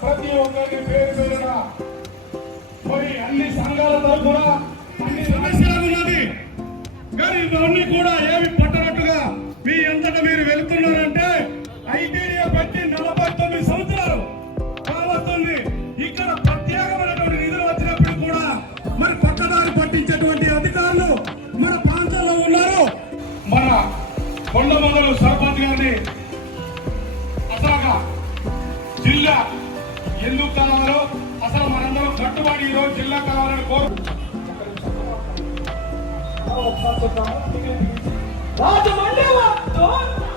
ప్రతి ఒక్కరికి పేరు పేరున మరి అన్ని సంఘాల తరఫున అన్ని సమస్యలు ఉన్నది. కానీ ఇవన్నీ కూడా ఏమి పట్టనట్టుగా మీ ఎంతట మీరు వెళుతున్నారంటే ఐటీడీఏ బట్టి నలభై తొమ్మిది సంవత్సరాలు కావస్తుంది. ఇక్కడ ప్రత్యేకమైనటువంటి నిధులు వచ్చినప్పుడు కూడా మరి పక్కదారి పట్టించేటువంటి అధికారులు మన ప్రాంతంలో ఉన్నారు. మన కొండమండలం సర్పంచ్ గారిని అసలుగా జిల్లా ఎందుకు కావాలో అసలు మనందరం కట్టుబడి ఈ రోజు జిల్లా కావాలని కోరు రాజమండ్రి రాజమండ్రి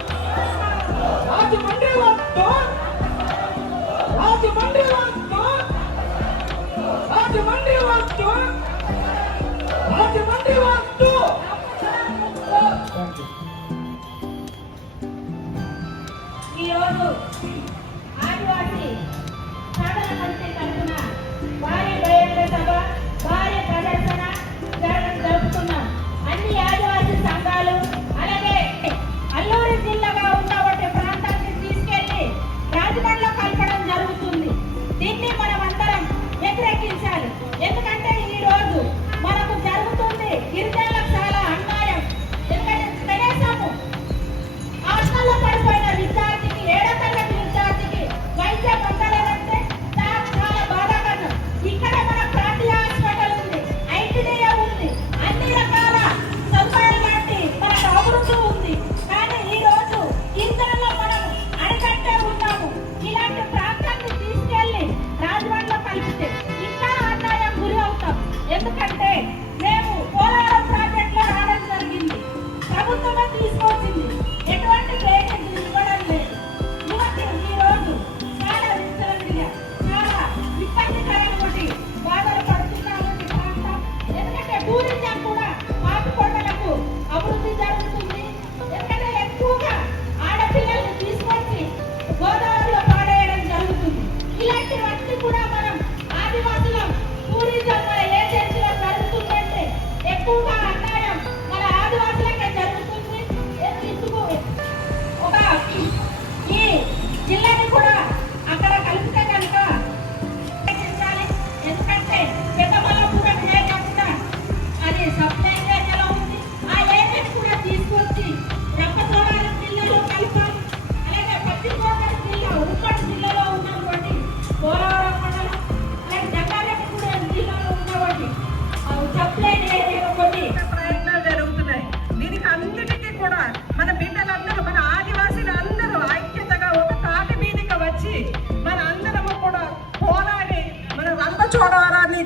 the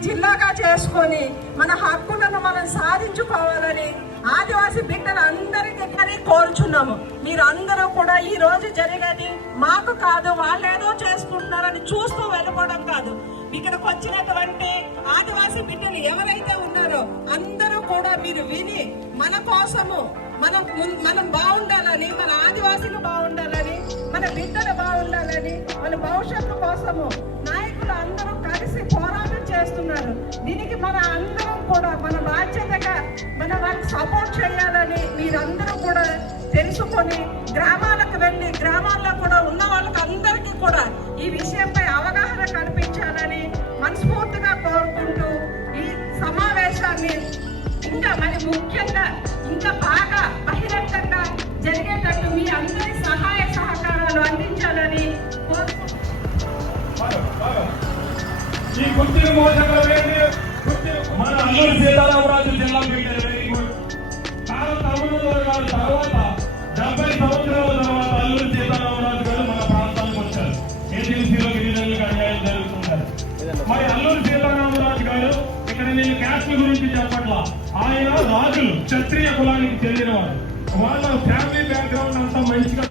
జిల్లాగా చేసుకొని మన హక్కులను మనం సాధించుకోవాలని ఆదివాసీ బిడ్డలందరికీ అని కోరుచున్నాము. మీరందరూ కూడా ఈ రోజు జరిగేది మాకు కాదు వాళ్ళు ఏదో చేసుకుంటున్నారని చూస్తూ వెళ్ళిపోవడం కాదు. ఇక్కడికి వచ్చినటువంటి ఆదివాసీ బిడ్డలు ఎవరైతే ఉన్నారో అందరూ కూడా మీరు విని మన కోసము మనం మనం బాగుండాలని మన ఆదివాసీలు బాగుండాలని మన బిడ్డలు బాగుండాలని మన భవిష్యత్తు కోసము నాయకులు అందరూ కలిసి పోరాటం చేస్తున్నారు. దీనికి మన అందరం కూడా మన బాధ్యతగా మన వారికి సపోర్ట్ చేయాలని మీరందరూ కూడా తెలుసుకొని గ్రామాలకు వెళ్ళి గ్రామాల్లో కూడా ఉన్న వాళ్ళకి అందరికీ కూడా ఈ విషయం ఈ కుర్చీలు మోసంగా వేయండి మన అల్లూరు సీతారామరాజు జిల్లా పెట్టారు వెరీ గుడ్ కాలం తమిళనాడు గారు తర్వాత డెబ్బై సంవత్సరాల తర్వాత అల్లూరు సీతారామరాజు గారు మన ప్రాంతానికి వచ్చారు. ఏజెన్సీలో గిరిజనులకు అన్యాయం జరుగుతున్నారు మరి అల్లూరు సీతారామరాజు గారు ఇక్కడ నేను క్యాస్ట్ గురించి చెప్పట్లా. ఆయన రాజులు క్షత్రియ కులానికి చెందినవారు. వాళ్ళ ఫ్యామిలీ బ్యాక్గ్రౌండ్ అంతా మంచిగా